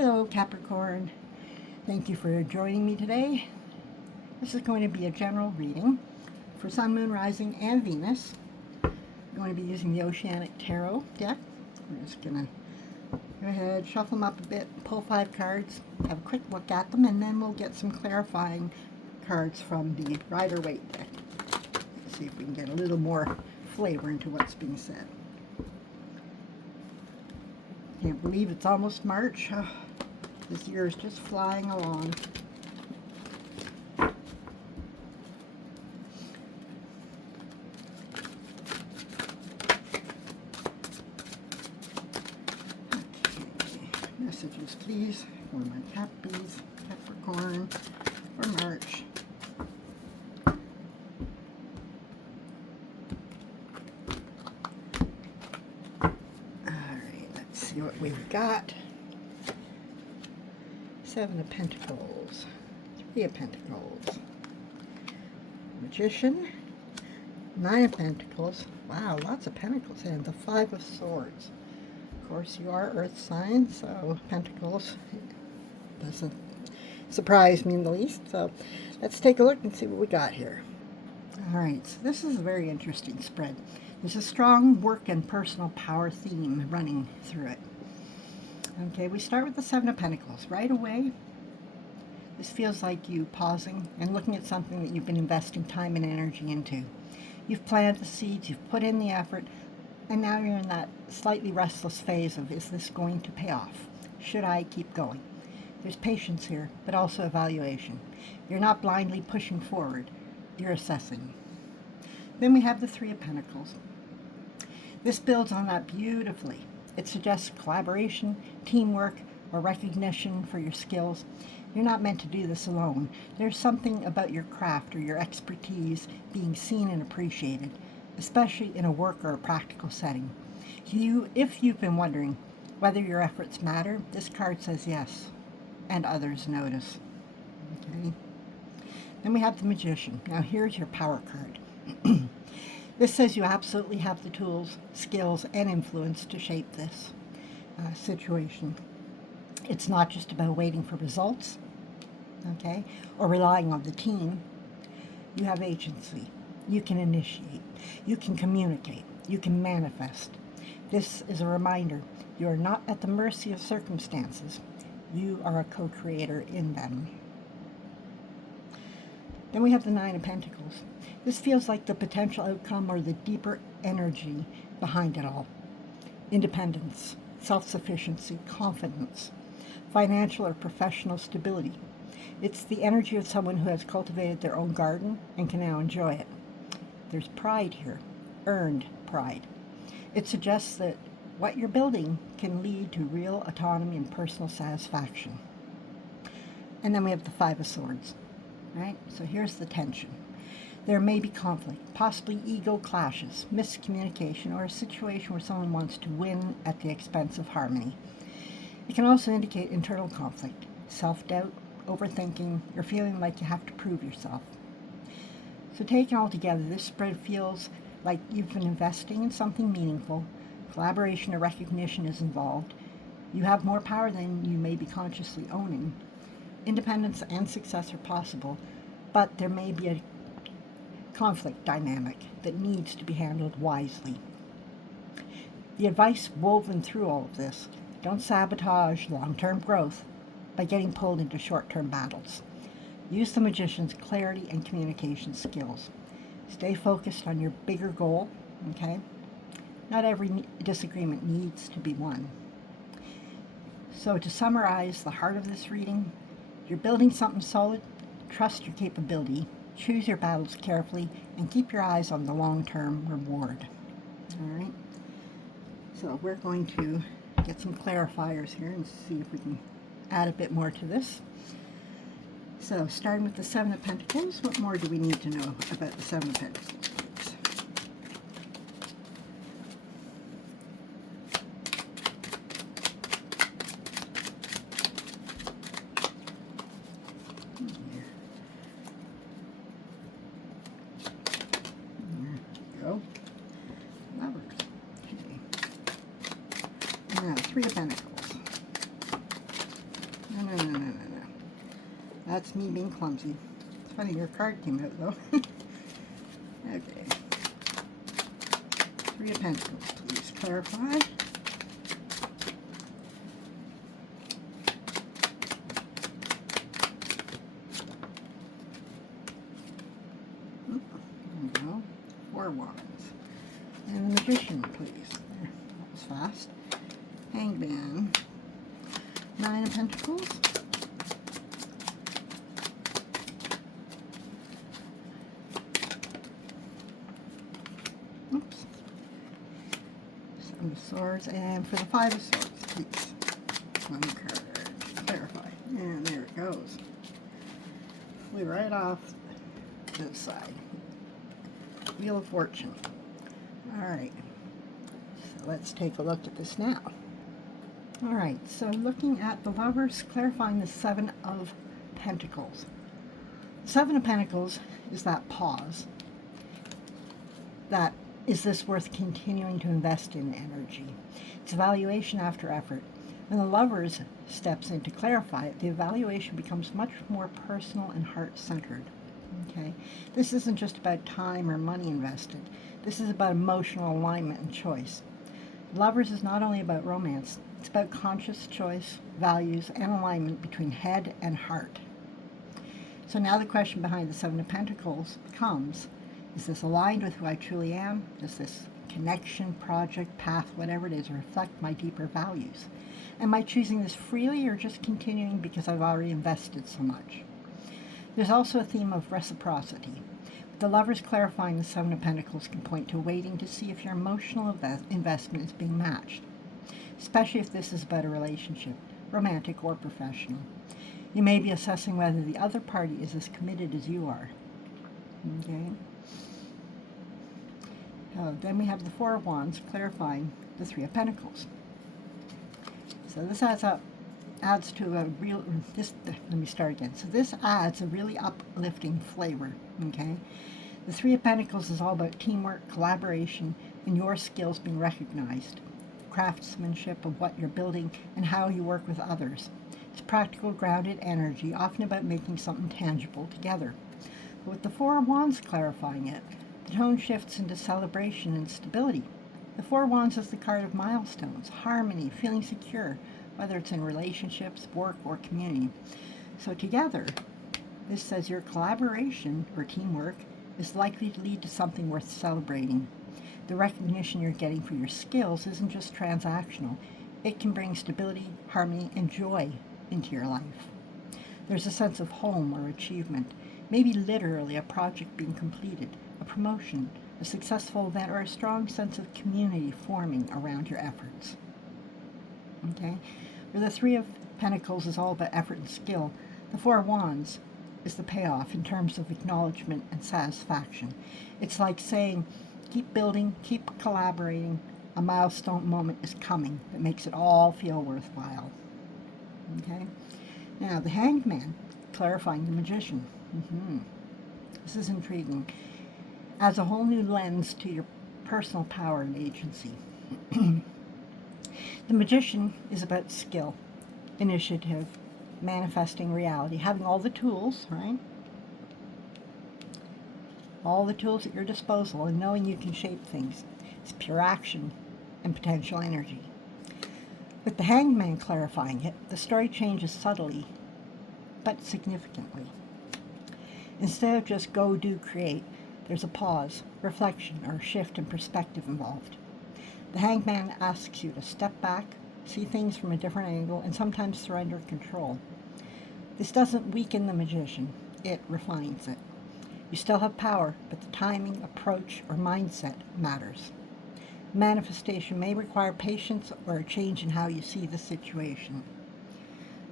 Hello, Capricorn. Thank you for joining me today. This is going to be a general reading for Sun, Moon, Rising, and Venus. I'm going to be using the Oceanic Tarot deck. We're just going to go ahead, shuffle them up a bit, pull 5 cards, have a quick look at them, and then we'll get some clarifying cards from the Rider-Waite deck. Let's see if we can get a little more flavor into what's being said. Can't believe it's almost March. This year is just flying along. Okay, messages please for my Cappies, Capricorn, for March. Alright, let's see what we've got. 7 of Pentacles, 3 of Pentacles, Magician, 9 of Pentacles, wow, lots of Pentacles, and the 5 of Swords. Of course, you are Earth sign, so Pentacles doesn't surprise me in the least. So let's take a look and see what we got here. Alright, so this is a very interesting spread. There's a strong work and personal power theme running through it. Okay, we start with the 7 of Pentacles. Right away, this feels like you pausing and looking at something that you've been investing time and energy into. You've planted the seeds, you've put in the effort, and now you're in that slightly restless phase of, is this going to pay off? Should I keep going? There's patience here, but also evaluation. You're not blindly pushing forward, you're assessing. Then we have the 3 of Pentacles. This builds on that beautifully. It suggests collaboration, teamwork, or recognition for your skills. You're not meant to do this alone. There's something about your craft or your expertise being seen and appreciated, especially in a work or a practical setting. If you've been wondering whether your efforts matter, this card says yes, and others notice. Okay. Then we have the Magician. Now here's your power card. This says you absolutely have the tools, skills, and influence to shape this situation. It's not just about waiting for results, okay, or relying on the team. You have agency. You can initiate. You can communicate. You can manifest. This is a reminder. You are not at the mercy of circumstances. You are a co-creator in them. Then we have the 9 of Pentacles. This feels like the potential outcome or the deeper energy behind it all. Independence, self-sufficiency, confidence, financial or professional stability. It's the energy of someone who has cultivated their own garden and can now enjoy it. There's pride here, earned pride. It suggests that what you're building can lead to real autonomy and personal satisfaction. And then we have the 5 of Swords, right? So here's the tension. There may be conflict, possibly ego clashes, miscommunication, or a situation where someone wants to win at the expense of harmony. It can also indicate internal conflict, self-doubt, overthinking, or feeling like you have to prove yourself. So taken all together, this spread feels like you've been investing in something meaningful. Collaboration or recognition is involved. You have more power than you may be consciously owning. Independence and success are possible, but there may be a conflict dynamic that needs to be handled wisely. The advice woven through all of this: don't sabotage long-term growth by getting pulled into short-term battles. Use the Magician's clarity and communication skills. Stay focused on your bigger goal, okay? Not every disagreement needs to be won. So to summarize the heart of this reading, you're building something solid, trust your capability, choose your battles carefully, and keep your eyes on the long-term reward. All right? So we're going to get some clarifiers here and see if we can add a bit more to this. So starting with the 7 of Pentacles, what more do we need to know about the 7 of Pentacles? That works. Now, 3 of Pentacles. That's me being clumsy. It's funny your card came out though. Okay. Three of Pentacles, please clarify. There we go. Four Wands. And the Magician, please. There, that was fast. Hanged Man. Nine of Pentacles. Oops. Seven of Swords. And for the Five of Swords, please. One card. Clarify. And there it goes. Flew right off this side. Wheel of Fortune. Alright. So let's take a look at this now. Alright, so looking at the Lovers, clarifying the Seven of Pentacles. The Seven of Pentacles is that pause. That, is this worth continuing to invest in energy? It's evaluation after effort. When the Lovers steps in to clarify it, the evaluation becomes much more personal and heart-centered. Okay? This isn't just about time or money invested. This is about emotional alignment and choice. Lovers is not only about romance, it's about conscious choice, values, and alignment between head and heart. So now the question behind the Seven of Pentacles becomes, is this aligned with who I truly am? Does this connection, project, path, whatever it is, reflect my deeper values? Am I choosing this freely or just continuing because I've already invested so much? There's also a theme of reciprocity. The Lovers clarifying the Seven of Pentacles can point to waiting to see if your emotional investment is being matched, especially if this is about a relationship, romantic or professional. You may be assessing whether the other party is as committed as you are. Okay. Then we have the Four of Wands clarifying the Three of Pentacles. So this adds to a real, let me start again. So this adds a really uplifting flavor, okay? The Three of Pentacles is all about teamwork, collaboration, and your skills being recognized. Craftsmanship of what you're building and how you work with others. It's practical, grounded energy, often about making something tangible together. But with the Four of Wands clarifying it, the tone shifts into celebration and stability. The Four of Wands is the card of milestones, harmony, feeling secure, whether it's in relationships, work, or community. So together, this says your collaboration or teamwork is likely to lead to something worth celebrating. The recognition you're getting for your skills isn't just transactional. It can bring stability, harmony, and joy into your life. There's a sense of home or achievement, maybe literally a project being completed, a promotion, a successful event, or a strong sense of community forming around your efforts. Okay? Where the Three of Pentacles is all about effort and skill, the Four of Wands is the payoff in terms of acknowledgement and satisfaction. It's like saying, keep building, keep collaborating, a milestone moment is coming that makes it all feel worthwhile. Okay? Now, the Hanged Man, clarifying the Magician. This is intriguing. Adds a whole new lens to your personal power and agency. The Magician is about skill, initiative, manifesting reality, having all the tools, right? All the tools at your disposal and knowing you can shape things. It's pure action and potential energy. With the Hanged Man clarifying it, the story changes subtly, but significantly. Instead of just go, do, create, there's a pause, reflection, or a shift in perspective involved. The Hanged Man asks you to step back, see things from a different angle, and sometimes surrender control. This doesn't weaken the Magician, it refines it. You still have power, but the timing, approach, or mindset matters. Manifestation may require patience or a change in how you see the situation.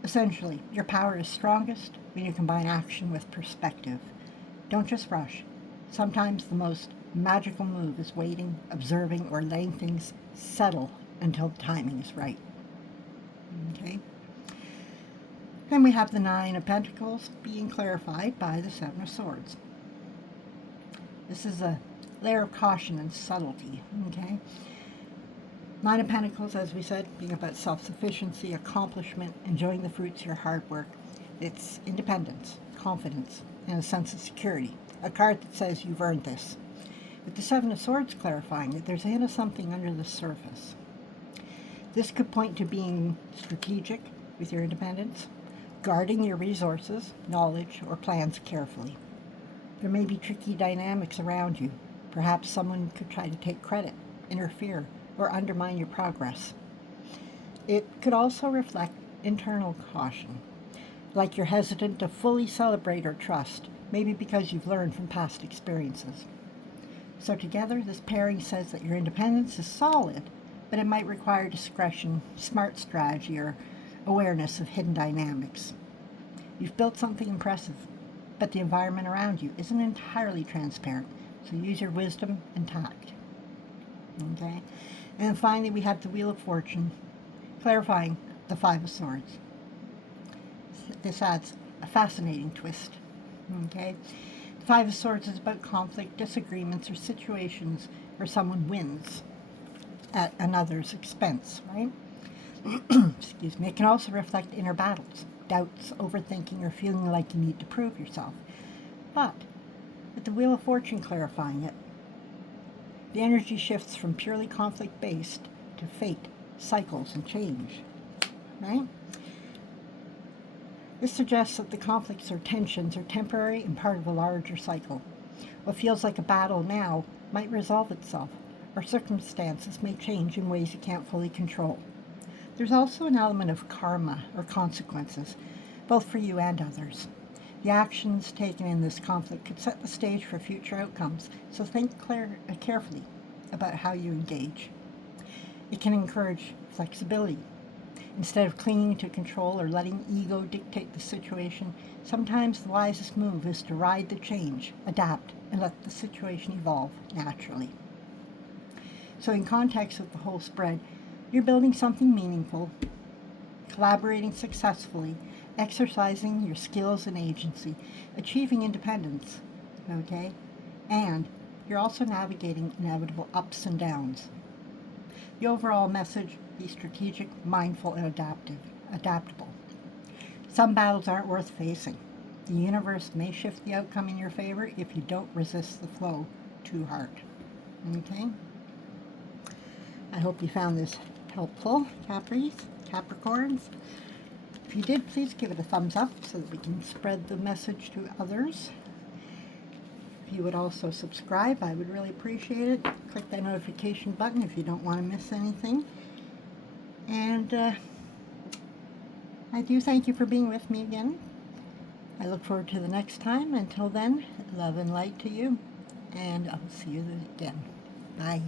Essentially, your power is strongest when you combine action with perspective. Don't just rush. Sometimes the most magical move is waiting, observing, or letting things settle until the timing is right. Okay? Then we have the Nine of Pentacles being clarified by the Seven of Swords. This is a layer of caution and subtlety. Okay? Nine of Pentacles, as we said, being about self-sufficiency, accomplishment, enjoying the fruits of your hard work. It's independence, confidence, and a sense of security. A card that says you've earned this. With the Seven of Swords clarifying that there's a hint of something under the surface. This could point to being strategic with your independence, guarding your resources, knowledge, or plans carefully. There may be tricky dynamics around you. Perhaps someone could try to take credit, interfere, or undermine your progress. It could also reflect internal caution, like you're hesitant to fully celebrate or trust, maybe because you've learned from past experiences. So together, this pairing says that your independence is solid, but it might require discretion, smart strategy, or awareness of hidden dynamics. You've built something impressive, but the environment around you isn't entirely transparent, so use your wisdom and tact. Okay? And then finally, we have the Wheel of Fortune, clarifying the Five of Swords. This adds a fascinating twist. Okay? The Five of Swords is about conflict, disagreements, or situations where someone wins at another's expense, right? Excuse me. It can also reflect inner battles, doubts, overthinking, or feeling like you need to prove yourself. But with the Wheel of Fortune clarifying it, the energy shifts from purely conflict-based to fate, cycles, and change, right? This suggests that the conflicts or tensions are temporary and part of a larger cycle. What feels like a battle now might resolve itself, or circumstances may change in ways you can't fully control. There's also an element of karma or consequences, both for you and others. The actions taken in this conflict could set the stage for future outcomes, so think carefully about how you engage. It can encourage flexibility. Instead of clinging to control or letting ego dictate the situation, sometimes the wisest move is to ride the change, adapt, and let the situation evolve naturally. So in context of the whole spread, you're building something meaningful, collaborating successfully, exercising your skills and agency, achieving independence, okay? And you're also navigating inevitable ups and downs. The overall message, be strategic, mindful, and adaptable. Some battles aren't worth facing. The universe may shift the outcome in your favor if you don't resist the flow too hard. Okay? I hope you found this helpful, Capricorns. If you did, please give it a thumbs up so that we can spread the message to others. If you would also subscribe, I would really appreciate it. Click that notification button if you don't want to miss anything. And I do thank you for being with me again. I look forward to the next time. Until then, love and light to you. And I'll see you again. Bye.